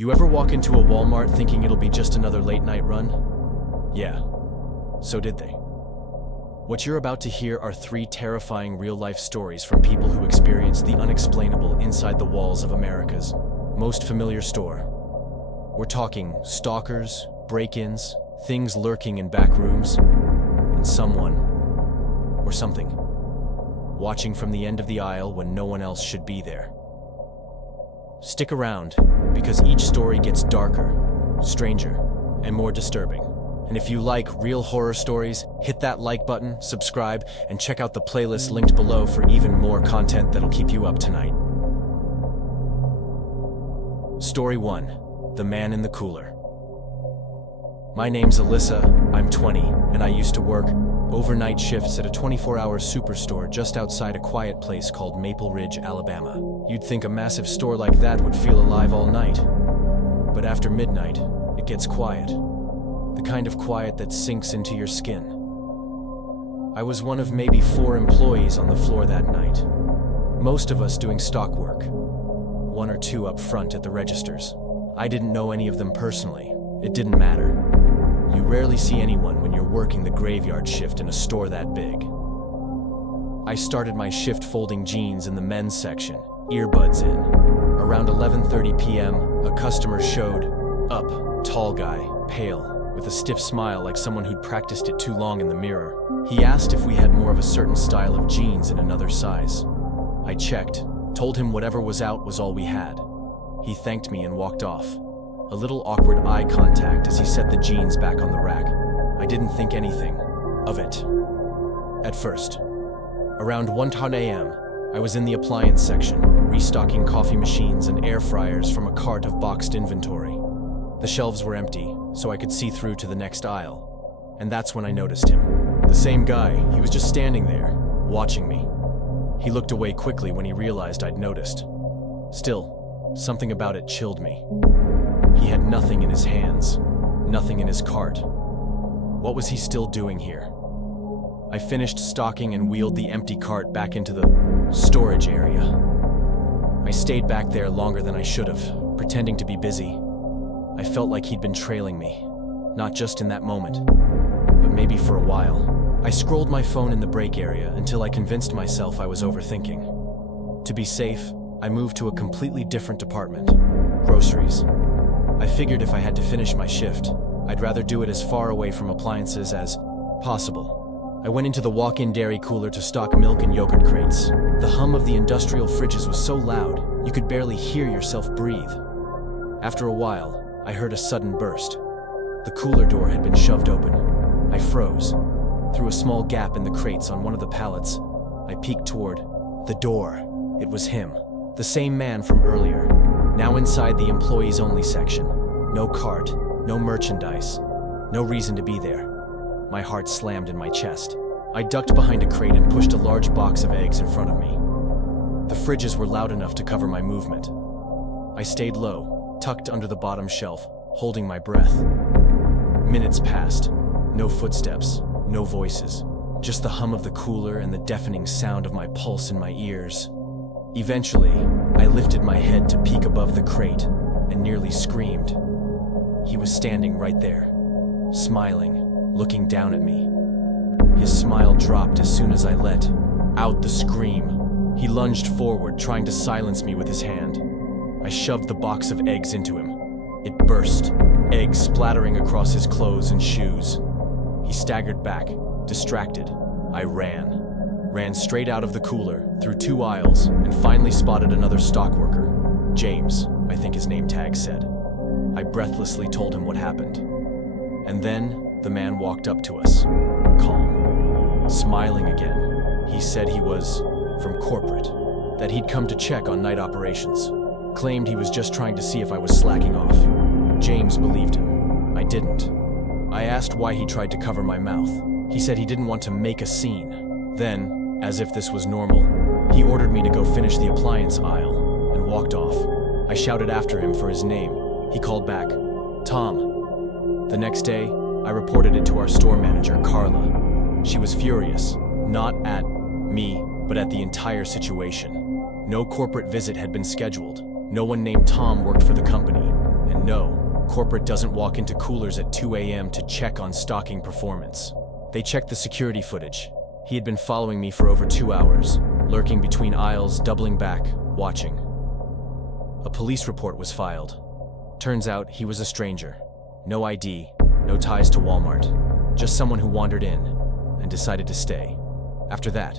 You ever walk into a Walmart thinking it'll be just another late-night run? Yeah, so did they. What you're about to hear are 3 terrifying real-life stories from people who experienced the unexplainable inside the walls of America's most familiar store. We're talking stalkers, break-ins, things lurking in back rooms, and someone, or something, watching from the end of the aisle when no one else should be there. Stick around, because each story gets darker, stranger, and more disturbing. And if you like real horror stories, hit that like button, subscribe, and check out the playlist linked below for even more content that'll keep you up tonight. Story 1. The Man in the Cooler. My name's Alyssa, I'm 20, and I used to work overnight shifts at a 24-hour superstore just outside a quiet place called Maple Ridge, Alabama. You'd think a massive store like that would feel alive all night. But after midnight, it gets quiet. The kind of quiet that sinks into your skin. I was one of maybe 4 employees on the floor that night. Most of us doing stock work. 1 or 2 up front at the registers. I didn't know any of them personally. It didn't matter. You rarely see anyone when you're working the graveyard shift in a store that big. I started my shift folding jeans in the men's section, earbuds in. Around 11:30 p.m., a customer showed up, tall guy, pale, with a stiff smile like someone who'd practiced it too long in the mirror. He asked if we had more of a certain style of jeans in another size. I checked, told him whatever was out was all we had. He thanked me and walked off. A little awkward eye contact as he set the jeans back on the rack. I didn't think anything of it at first. Around 1:10 a.m., I was in the appliance section, restocking coffee machines and air fryers from a cart of boxed inventory. The shelves were empty, so I could see through to the next aisle. And that's when I noticed him. The same guy, he was just standing there, watching me. He looked away quickly when he realized I'd noticed. Still, something about it chilled me. He had nothing in his hands, nothing in his cart. What was he still doing here? I finished stocking and wheeled the empty cart back into the storage area. I stayed back there longer than I should have, pretending to be busy. I felt like he'd been trailing me, not just in that moment, but maybe for a while. I scrolled my phone in the break area until I convinced myself I was overthinking. To be safe, I moved to a completely different department, groceries. I figured if I had to finish my shift, I'd rather do it as far away from appliances as possible. I went into the walk-in dairy cooler to stock milk and yogurt crates. The hum of the industrial fridges was so loud, you could barely hear yourself breathe. After a while, I heard a sudden burst. The cooler door had been shoved open. I froze. Through a small gap in the crates on one of the pallets, I peeked toward the door. It was him, the same man from earlier. Now inside the employees-only section. No cart, no merchandise, no reason to be there. My heart slammed in my chest. I ducked behind a crate and pushed a large box of eggs in front of me. The fridges were loud enough to cover my movement. I stayed low, tucked under the bottom shelf, holding my breath. Minutes passed. No footsteps, no voices. Just the hum of the cooler and the deafening sound of my pulse in my ears. Eventually, I lifted my head to peek above the crate and nearly screamed. He was standing right there, smiling, looking down at me. His smile dropped as soon as I let out the scream. He lunged forward, trying to silence me with his hand. I shoved the box of eggs into him. It burst, eggs splattering across his clothes and shoes. He staggered back, distracted. I ran straight out of the cooler, through 2 aisles, and finally spotted another stock worker. James, I think his name tag said. I breathlessly told him what happened. And then, the man walked up to us, calm, smiling again. He said he was from corporate, that he'd come to check on night operations. Claimed he was just trying to see if I was slacking off. James believed him. I didn't. I asked why he tried to cover my mouth. He said he didn't want to make a scene. Then, as if this was normal, he ordered me to go finish the appliance aisle and walked off. I shouted after him for his name. He called back, Tom. The next day, I reported it to our store manager, Carla. She was furious, not at me, but at the entire situation. No corporate visit had been scheduled. No one named Tom worked for the company, and Corporate doesn't walk into Coolers at 2 a.m. to check on stalking performance. They checked the security footage. He had been following me for over 2 hours, lurking between aisles, doubling back, watching. A police report was filed. Turns out he was a stranger. No ID, no ties to Walmart. Just someone who wandered in and decided to stay. After that,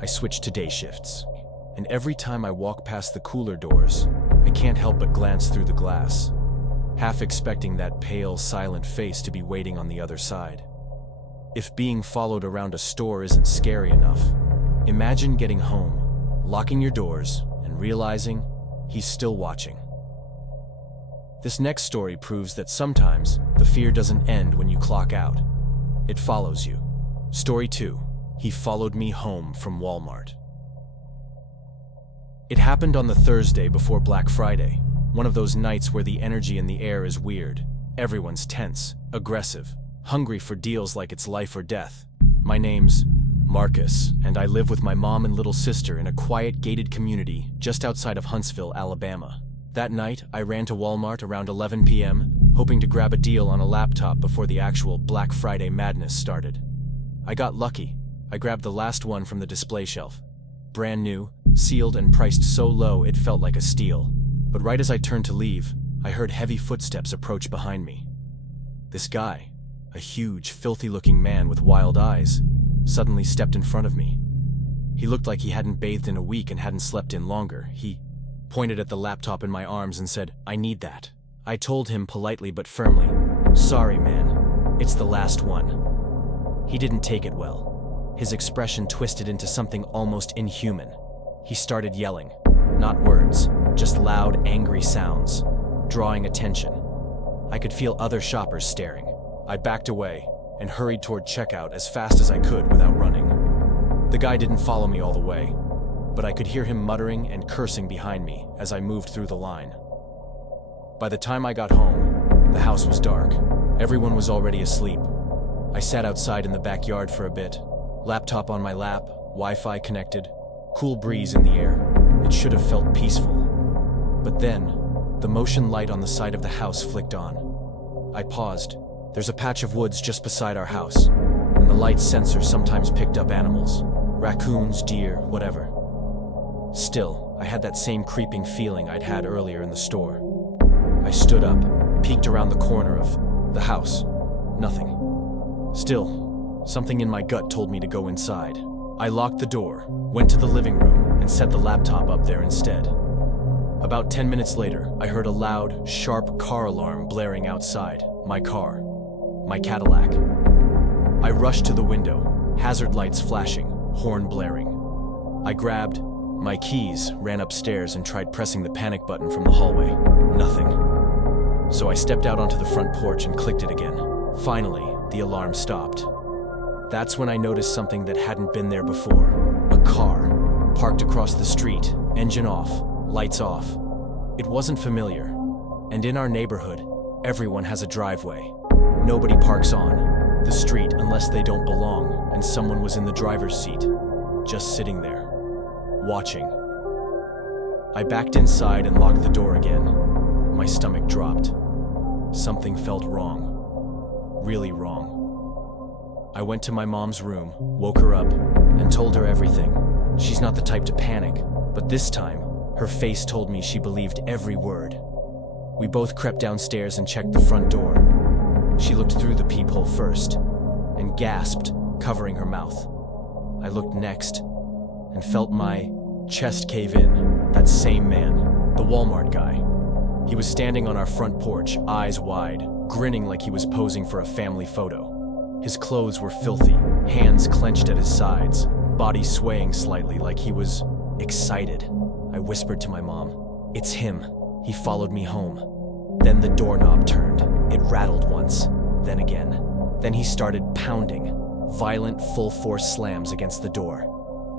I switched to day shifts. And every time I walk past the cooler doors, I can't help but glance through the glass, half expecting that pale, silent face to be waiting on the other side. If being followed around a store isn't scary enough, imagine getting home, locking your doors, and realizing he's still watching. This next story proves that sometimes the fear doesn't end when you clock out. It follows you. Story 2. He followed me home from Walmart. It happened on the Thursday before Black Friday, one of those nights where the energy in the air is weird. Everyone's tense, aggressive, hungry for deals like it's life or death. My name's Marcus, and I live with my mom and little sister in a quiet, gated community just outside of Huntsville, Alabama. That night, I ran to Walmart around 11 p.m., hoping to grab a deal on a laptop before the actual Black Friday madness started. I got lucky. I grabbed the last one from the display shelf. Brand new, sealed and priced so low it felt like a steal. But right as I turned to leave, I heard heavy footsteps approach behind me. This guy, a huge, filthy-looking man with wild eyes, suddenly stepped in front of me. He looked like he hadn't bathed in a week and hadn't slept in longer. He pointed at the laptop in my arms and said, "I need that." I told him politely but firmly, "Sorry, man, it's the last one." He didn't take it well. His expression twisted into something almost inhuman. He started yelling, not words, just loud, angry sounds, drawing attention. I could feel other shoppers staring. I backed away and hurried toward checkout as fast as I could without running. The guy didn't follow me all the way, but I could hear him muttering and cursing behind me as I moved through the line. By the time I got home, the house was dark. Everyone was already asleep. I sat outside in the backyard for a bit, laptop on my lap, Wi-Fi connected, cool breeze in the air. It should have felt peaceful. But then, the motion light on the side of the house flicked on. I paused. There's a patch of woods just beside our house, and the light's sensor sometimes picked up animals, raccoons, deer, whatever. Still, I had that same creeping feeling I'd had earlier in the store. I stood up, peeked around the corner of the house. Nothing. Still, something in my gut told me to go inside. I locked the door, went to the living room, and set the laptop up there instead. About 10 minutes later, I heard a loud, sharp car alarm blaring outside. My car. My Cadillac. I rushed to the window, hazard lights flashing, horn blaring. I grabbed my keys, ran upstairs, and tried pressing the panic button from the hallway. Nothing. So I stepped out onto the front porch and clicked it again. Finally, the alarm stopped. That's when I noticed something that hadn't been there before. A car, parked across the street, engine off, lights off. It wasn't familiar. And in our neighborhood, everyone has a driveway. Nobody parks on the street unless they don't belong, and someone was in the driver's seat, just sitting there, watching. I backed inside and locked the door again. My stomach dropped. Something felt wrong. Really wrong. I went to my mom's room, woke her up, and told her everything. She's not the type to panic, but this time, her face told me she believed every word. We both crept downstairs and checked the front door. She looked through the peephole first, and gasped, covering her mouth. I looked next, and felt my chest cave in. That same man, the Walmart guy. He was standing on our front porch, eyes wide, grinning like he was posing for a family photo. His clothes were filthy, hands clenched at his sides, body swaying slightly like he was excited. I whispered to my mom, "It's him. He followed me home." Then the doorknob turned. It rattled once, then again. Then he started pounding, violent, full-force slams against the door.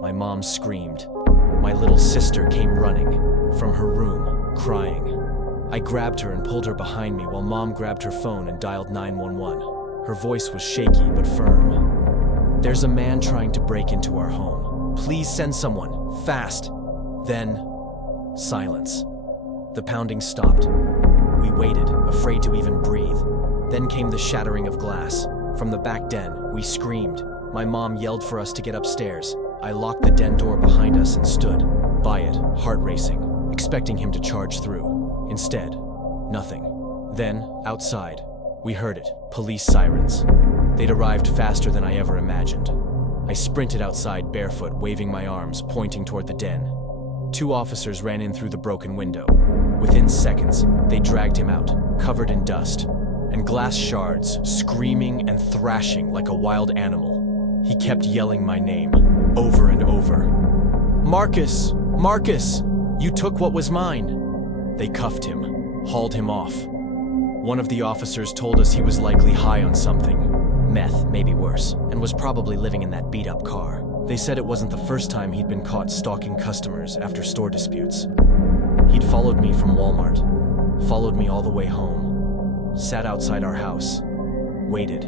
My mom screamed. My little sister came running from her room, crying. I grabbed her and pulled her behind me while Mom grabbed her phone and dialed 911. Her voice was shaky but firm. "There's a man trying to break into our home. Please send someone, fast." Then, silence. The pounding stopped. We We waited, afraid to even breathe. Then came the shattering of glass. From the back den, we screamed. My mom yelled for us to get upstairs. I locked the den door behind us and stood by it, heart racing, expecting him to charge through. Instead, nothing. Then, outside, we heard it, police sirens. They'd arrived faster than I ever imagined. I sprinted outside barefoot, waving my arms, pointing toward the den. 2 officers ran in through the broken window. Within seconds, they dragged him out, covered in dust and glass shards, screaming and thrashing like a wild animal. He kept yelling my name, over and over. "Marcus! Marcus! You took what was mine!" They cuffed him, hauled him off. One of the officers told us he was likely high on something, meth, maybe worse, and was probably living in that beat-up car. They said it wasn't the first time he'd been caught stalking customers after store disputes. He'd followed me from Walmart, followed me all the way home, sat outside our house, waited,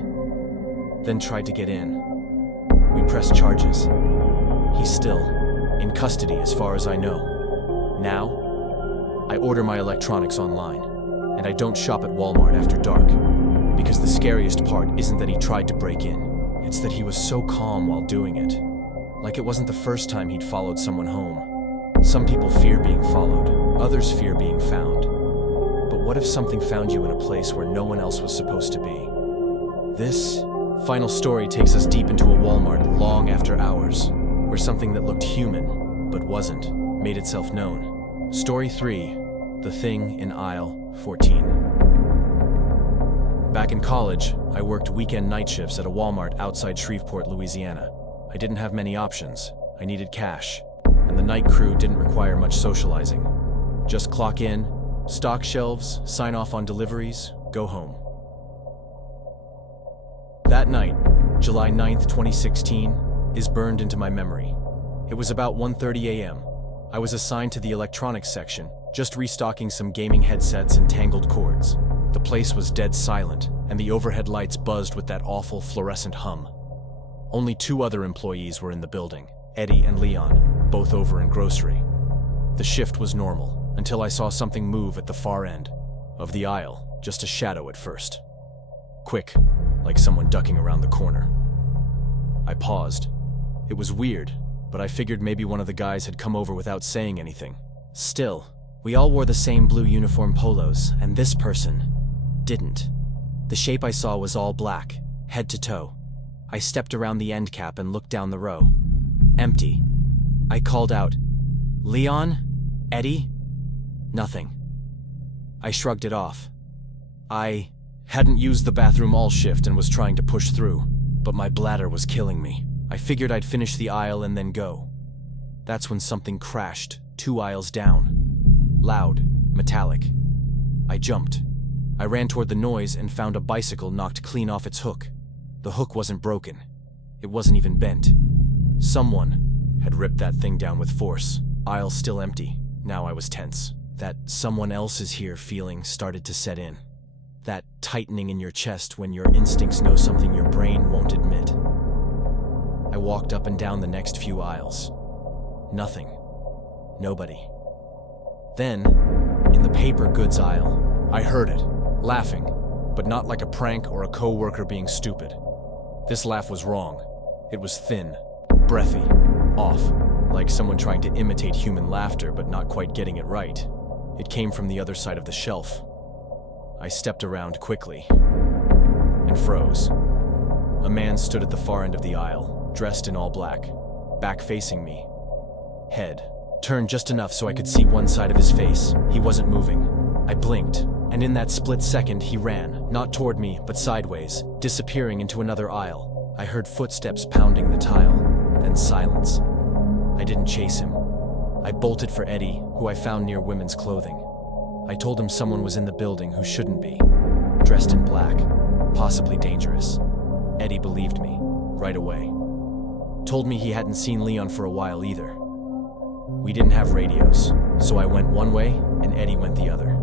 then tried to get in. We pressed charges. He's still in custody as far as I know. Now, I order my electronics online, and I don't shop at Walmart after dark, because the scariest part isn't that he tried to break in, it's that he was so calm while doing it. Like it wasn't the first time he'd followed someone home. Some people fear being followed, others fear being found. But what if something found you in a place where no one else was supposed to be? This final story takes us deep into a Walmart long after hours, where something that looked human, but wasn't, made itself known. Story 3, The Thing in Aisle 14. Back in college, I worked weekend night shifts at a Walmart outside Shreveport, Louisiana. I didn't have many options. I needed cash, and the night crew didn't require much socializing. Just clock in, stock shelves, sign off on deliveries, go home. That night, July 9th, 2016, is burned into my memory. It was about 1:30 a.m. I was assigned to the electronics section, just restocking some gaming headsets and tangled cords. The place was dead silent, and the overhead lights buzzed with that awful fluorescent hum. Only 2 other employees were in the building, Eddie and Leon, both over in grocery. The shift was normal, until I saw something move at the far end of the aisle, just a shadow at first. Quick, like someone ducking around the corner. I paused. It was weird, but I figured maybe one of the guys had come over without saying anything. Still, we all wore the same blue uniform polos, and this person didn't. The shape I saw was all black, head to toe. I stepped around the end cap and looked down the row. Empty. I called out, "Leon? Eddie?" Nothing. I shrugged it off. I hadn't used the bathroom all shift and was trying to push through, but my bladder was killing me. I figured I'd finish the aisle and then go. That's when something crashed, 2 aisles down. Loud, metallic. I jumped. I ran toward the noise and found a bicycle knocked clean off its hook. The hook wasn't broken. It wasn't even bent. Someone had ripped that thing down with force. Aisle still empty. Now I was tense. That someone else is here feeling started to set in. That tightening in your chest when your instincts know something your brain won't admit. I walked up and down the next few aisles. Nothing. Nobody. Then, in the paper goods aisle, I heard it, laughing, but not like a prank or a co-worker being stupid. This laugh was wrong. It was thin, breathy, off, like someone trying to imitate human laughter but not quite getting it right. It came from the other side of the shelf. I stepped around quickly and froze. A man stood at the far end of the aisle, dressed in all black, back facing me. Head turned just enough so I could see one side of his face. He wasn't moving. I blinked, and in that split second he ran, not toward me, but sideways, disappearing into another aisle. I heard footsteps pounding the tile, then silence. I didn't chase him. I bolted for Eddie, who I found near women's clothing. I told him someone was in the building who shouldn't be, dressed in black, possibly dangerous. Eddie believed me, right away. Told me he hadn't seen Leon for a while either. We didn't have radios, so I went one way and Eddie went the other.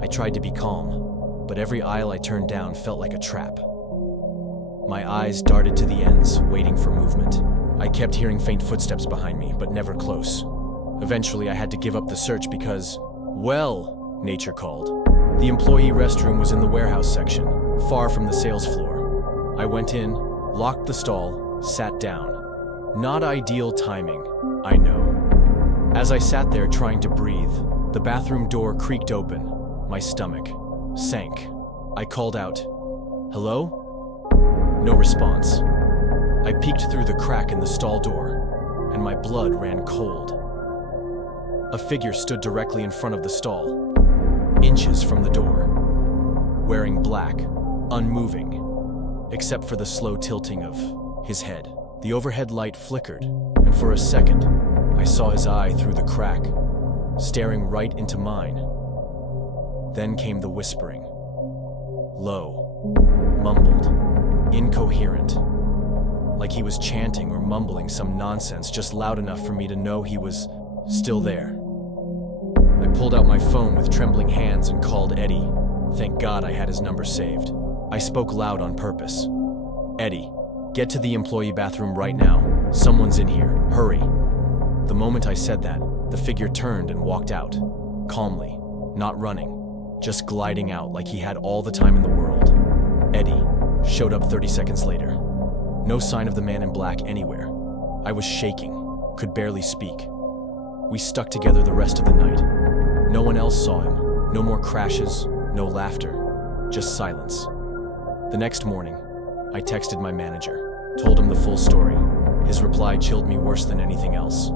I tried to be calm, but every aisle I turned down felt like a trap. My eyes darted to the ends, waiting for movement. I kept hearing faint footsteps behind me, but never close. Eventually, I had to give up the search because, well, nature called. The employee restroom was in the warehouse section, far from the sales floor. I went in, locked the stall, sat down. Not ideal timing, I know. As I sat there trying to breathe, the bathroom door creaked open. My stomach sank. I called out, "Hello?" No response. I peeked through the crack in the stall door, and my blood ran cold. A figure stood directly in front of the stall, inches from the door, wearing black, unmoving, except for the slow tilting of his head. The overhead light flickered, and for a second, I saw his eye through the crack, staring right into mine. Then came the whispering. Low, mumbled, incoherent, like he was chanting or mumbling some nonsense just loud enough for me to know he was still there. I pulled out my phone with trembling hands and called Eddie. Thank God I had his number saved. I spoke loud on purpose. "Eddie, get to the employee bathroom right now. Someone's in here. Hurry." The moment I said that, the figure turned and walked out, calmly, not running, just gliding out like he had all the time in the world. Eddie showed up 30 seconds later. No sign of the man in black anywhere. I was shaking, could barely speak. We stuck together the rest of the night. No one else saw him. No more crashes, no laughter, just silence. The next morning, I texted my manager, told him the full story. His reply chilled me worse than anything else.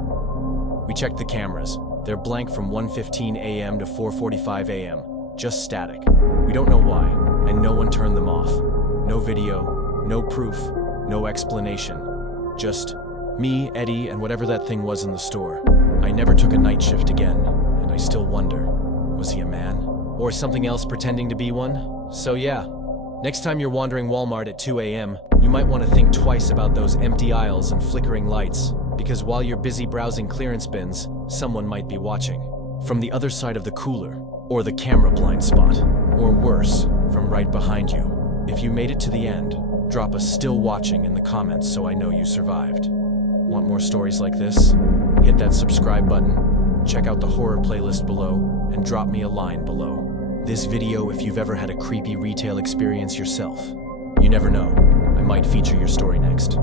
We checked the cameras. They're blank from 1:15 a.m. to 4:45 a.m. Just static. We don't know why, and no one turned them off. No video, no proof, no explanation. Just me, Eddie, and whatever that thing was in the store. I never took a night shift again, and I still wonder, was he a man? Or something else pretending to be one? So yeah, next time you're wandering Walmart at 2 a.m., you might want to think twice about those empty aisles and flickering lights, because while you're busy browsing clearance bins, someone might be watching. From the other side of the cooler, or the camera blind spot, or worse, from right behind you. If you made it to the end, drop a "still watching" in the comments so I know you survived. Want more stories like this? Hit that subscribe button, check out the horror playlist below, and drop me a line below. This video if you've ever had a creepy retail experience yourself. You never know, I might feature your story next.